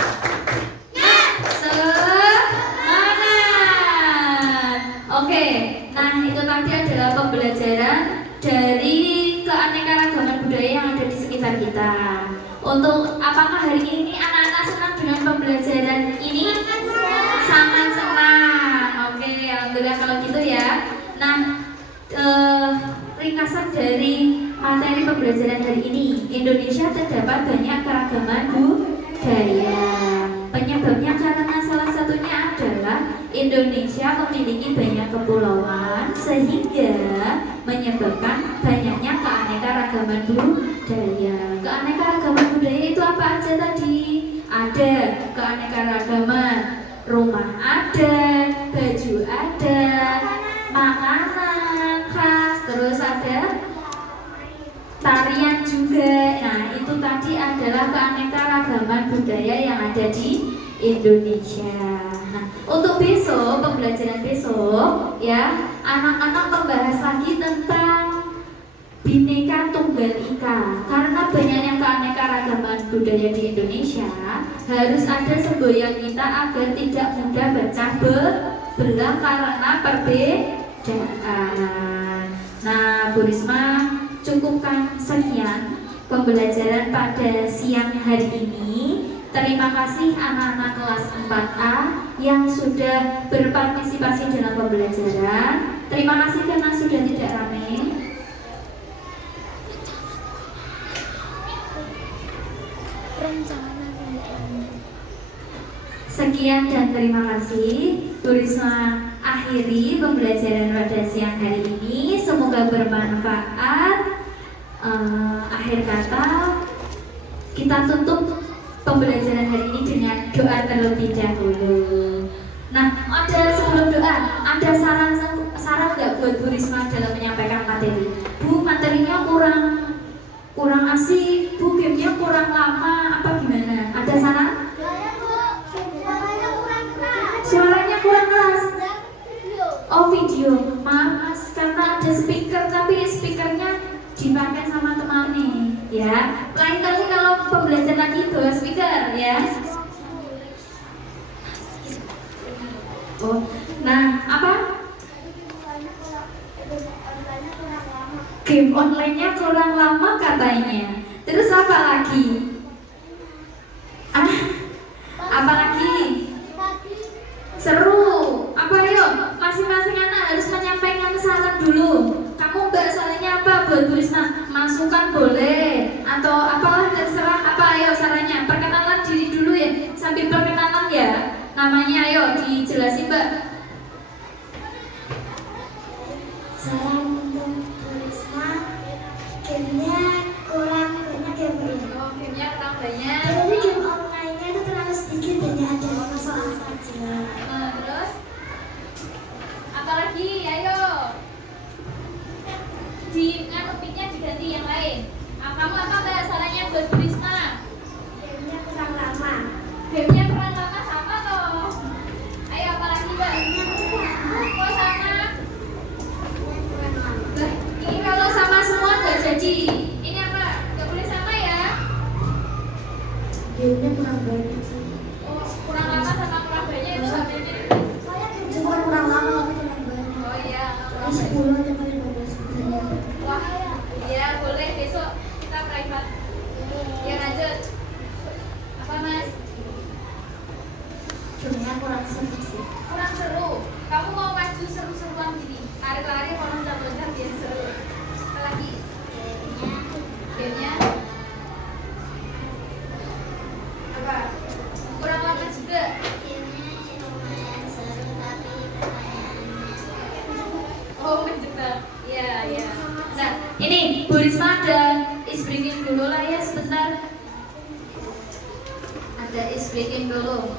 Oke. Nah, itu tadi adalah pembelajaran dari keanekaragaman budaya yang ada di sekitar kita. Untuk apakah hari ini anak-anak senang dengan pembelajaran ini? Sangat senang. Oke, alhamdulillah kalau gitu ya. Nah, ringkasan dari materi pembelajaran hari ini. Indonesia terdapat banyak keragaman budaya. Penyebabnya karena salah satunya adalah Indonesia memiliki banyak kepulauan sehingga menyebabkan banyaknya keanekaragaman budaya. Keanekaragaman budaya itu apa aja tadi? Ada keanekaragaman rumah ada, baju ada, makanan khas, terus ada tarian juga. Nah, itu tadi adalah keanekaragaman budaya yang ada di Indonesia. Nah, untuk besok, pembelajaran besok ya, anak-anak membahas lagi tentang Bhinneka Tunggal Ika. Karena banyaknya keanekaragaman budaya di Indonesia, harus ada semboyan kita agar tidak mudah pecah belah karena perbedaan. Nah, Bu Risma cukupkan sekian pembelajaran pada siang hari ini. Terima kasih anak-anak kelas 4A yang sudah berpartisipasi dalam pembelajaran. Terima kasih karena sudah tidak ramai. Sekian dan terima kasih. Bu Risma akhiri pembelajaran pada siang hari ini. Semoga bermanfaat. Akhir kata, kita tutup pembelajaran hari ini dengan doa terlebih dahulu. Nah, sebelum doa, ada saran nggak buat Bu Risma dalam menyampaikan materi? Bu, materinya kurang asik, Bu, gamenya kurang lama, apa gimana? Ada saran? Suaranya kurang keras. Oh, video. Maaf Mas, karena ada speaker tapi speakernya dipakai sama teman nih. Ya, lain kali kalau pembelajaran lagi bawa speaker ya. Oh, nah apa? Game online-nya kurang lama katanya. Terus apa lagi? Apa lagi? Seru. Apa yuk? Masing-masing anak harus menyampaikan saran dulu. Kamu mbak sarannya apa buat Bu Risma? Masukan boleh atau apalah terserah apa ayo sarannya. Perkenalan diri dulu ya. Sambil perkenalan ya. Namanya ayo dijelasin mbak. Saran untuk Bu Risma, gamenya kurang banyak ya Bu ya. Oh, gamenya kurang banyak. Jadi game online-nya itu terlalu sedikit dan ada masalah saja. Terus apalagi ayo di topiknya diganti yang lain. Kamu apa mbak sarannya buat Bu Risma? Gamenya kurang lama. Gamenya kurang lama sama toh. Ayo apalagi mbak? Oh sama. Bah, ini kalau sama semua nggak jadi. Ini apa? Nggak boleh sama ya? Gamenya kurang banyak sih. Oh kurang lama sama kurang banyak itu nggak beda. Cuma kurang lama tapi kurang banyak. Oh iya kurang Jadi banyak. 10 atau 15 menit. Wah, iya boleh besok kita private. Ya lanjut. Apa mas? Gamenya kurang seru sih. Kurang seru. Kamu mau maju seru-seruan gini? Lari-lari mau loncat-loncat biar seru. Apa lagi? Gamenya? Apa? Kurang lama juga. Oh menjebak. Iya iya. Nah ini Bu Risma dan is breaking dulu lah ya sebentar. Ada is breaking dulu.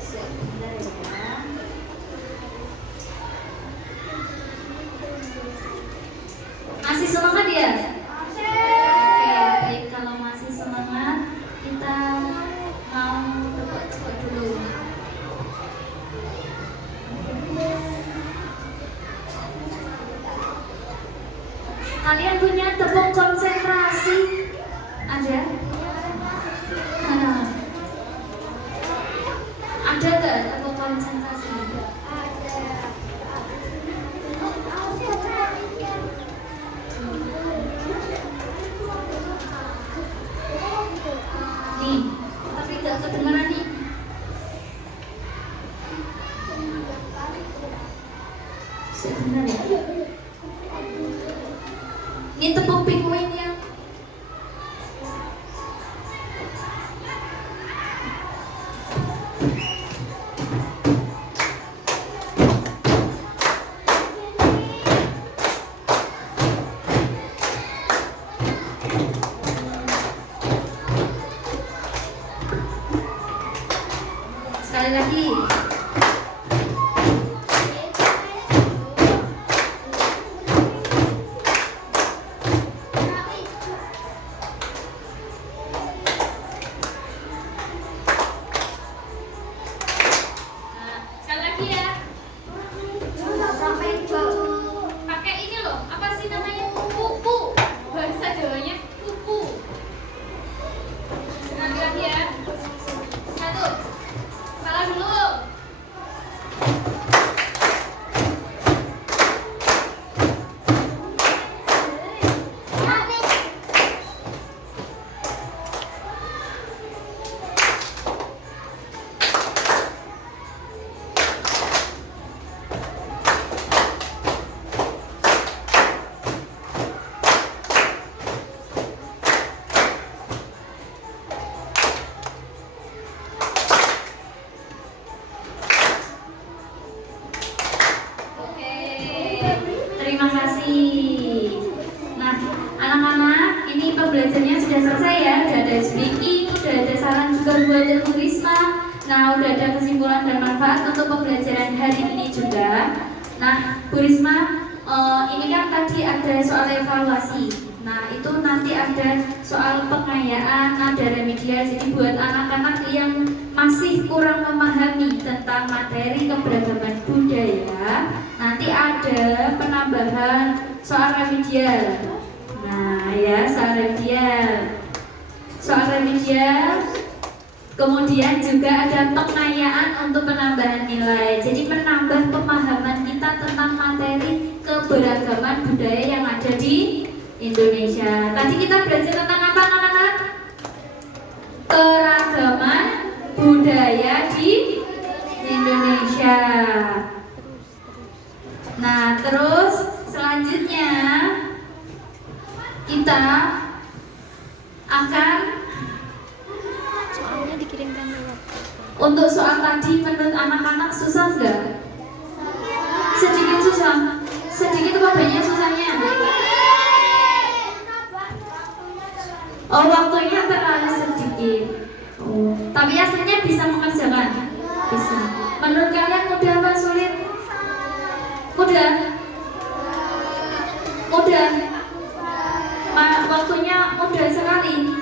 Sebentar ya. Masih semangat ya? Oke, baik kalau masih semangat kita mau tepuk-tepuk dulu. Kalian punya tepuk konsentrasi? Ada? Ada nggak tepuk konsentrasi? Nih, tapi nggak kedengeran nih. Sebentar ya. Ini tepuk penguin ya. Sekali lagi. Nah, sekali lagi ya. Pakai ini loh, apa sih namanya? Kuku. Bahasa Jawanya kuku. Sekali lagi ya. Satu. Salah dulu. Oke, terima kasih. Nah, anak-anak, ini pembelajarannya sudah selesai ya. Udah ada speaking, udah ada saran juga buat Bu Risma. Nah, udah ada kesimpulan dan manfaat untuk pembelajaran hari ini juga. Nah, Bu Risma, ini kan tadi ada soal evaluasi. Nah, itu nanti ada soal pengayaan nada remedial. Jadi buat anak-anak yang masih kurang memahami tentang materi keberagaman budaya, nanti ada penambahan soal remedial. Nah, ya, soal remedial. Soal remedial, kemudian juga ada pengayaan untuk penambahan nilai. Jadi menambah pemahaman kita tentang materi keberagaman budaya yang ada di Indonesia. Tadi kita belajar tentang apa, anak-anak? Keragaman budaya di Indonesia. Nah, terus selanjutnya kita akan Soalnya dikirimkan lewat. untuk soal tadi menurut anak-anak susah nggak? Sedikit susah. Sedikit apa banyak susahnya? Oh, waktunya terlalu sedikit. Oh, tapi aslinya bisa mengerjakan. Bisa. Menurut kalian mudah apa sulit? Mudah. Mudah. Waktunya mudah sekali.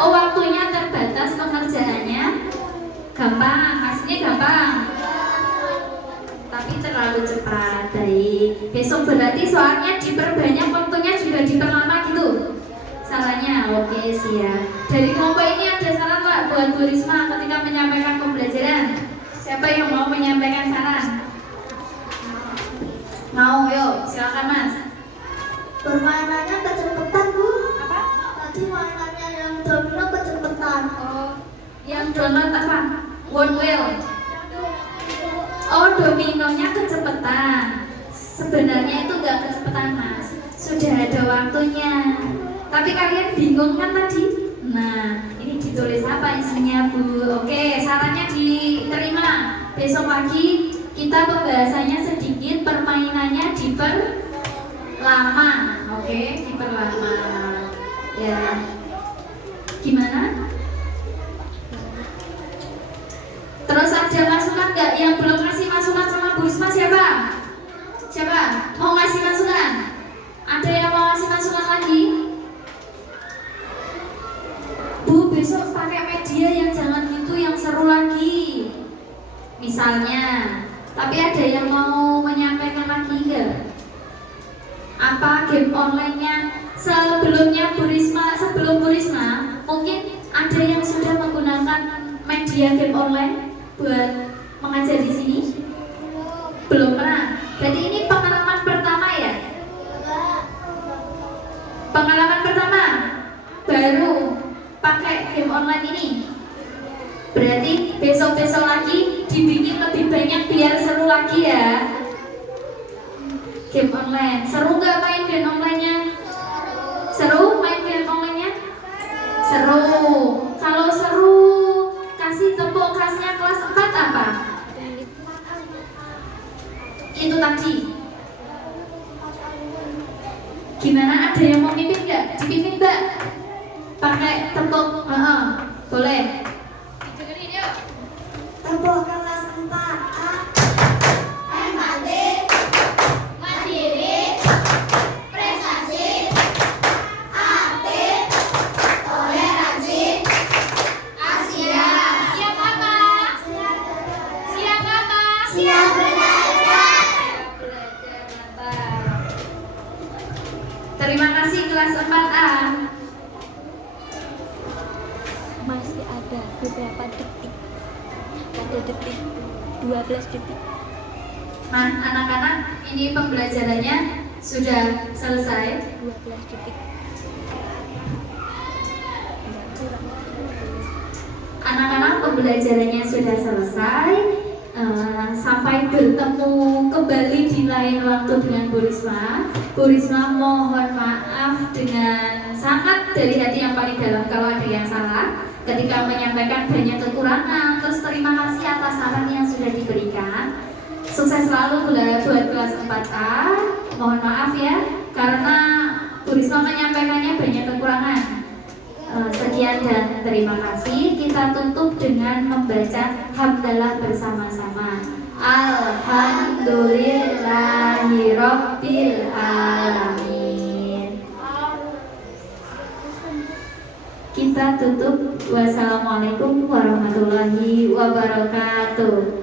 Oh, waktunya terbatas, pengerjaannya gampang, aslinya gampang. Tapi terlalu cepat. Baik. Besok berarti soalnya diperbanyak, waktunya juga diperlama gitu. Salahnya, oke siap. Dari kelompok ini ada saran Pak buat Bu Risma ketika menyampaikan pembelajaran? Siapa yang mau menyampaikan saran? Mau, yuk, silakan Mas. Permainannya kecepatan, Bu. Apa? Tadi mainannya yang domino kecepatan. Oh, yang download apa? One wheel. Oh, dominonya kecepatan. Sebenarnya itu nggak kecepatan Mas. Sudah ada waktunya. Tapi kalian bingung kan tadi? Nah, ini ditulis apa isinya Bu? Oke, sarannya diterima. Besok pagi kita pembahasannya sedikit, permainannya diperlama. Oke, diperlama. Ya. Gimana? Terus ada masukan nggak? Yang belum ngasih masukan sama Bu Risma siapa? Siapa? Mau ngasih masukan? Ada yang mau ngasih masukan lagi? Bu, besok pakai media yang jangan gitu, yang seru lagi. Misalnya, tapi ada yang mau menyampaikan lagi nggak? Apa game online-nya? Sebelumnya Bu Risma, sebelum Bu Risma, mungkin ada yang sudah menggunakan media game online buat mengajar di sini? Belum pernah. Berarti ini pengalaman pertama ya? Pengalaman pertama baru pakai game online ini. Berarti besok-besok lagi dibikin lebih banyak biar seru lagi ya. Game online. Seru nggak main game online-nya? Seru main game online-nya? Seru. Kalau seru, kasih tepuk khasnya kelas 4 apa? Itu tadi. Gimana, ada yang mau mimpin nggak? Dipimpin Mbak? Pakai tepuk, boleh. Dengerin yuk. Tepuk kelas 4A. Empati, mandiri, prestasi, aktif, toleransi, Asia. Siap apa? Siap apa? Siap belajar. Belajar, mantap. Terima kasih kelas 4A. Masih ada beberapa detik. Pada detik 12 detik. Nah, anak-anak, ini pembelajarannya sudah selesai. 12 detik. Anak-anak, pembelajarannya sudah selesai. Sampai bertemu kembali di lain waktu dengan Bu Risma. Bu Risma mohon maaf dengan sangat dari hati yang paling dalam kalau ada yang salah ketika menyampaikan banyak kekurangan. Terus terima kasih atas saran yang sudah diberikan. Sukses selalu buat kelas 4A. Mohon maaf ya karena Bu Risma menyampaikannya banyak kekurangan. Sekian dan terima kasih. Kita tutup dengan membaca hamdalah bersama-sama. Alhamdulillahirabbil alamin. Kita tutup. Wassalamualaikum warahmatullahi wabarakatuh.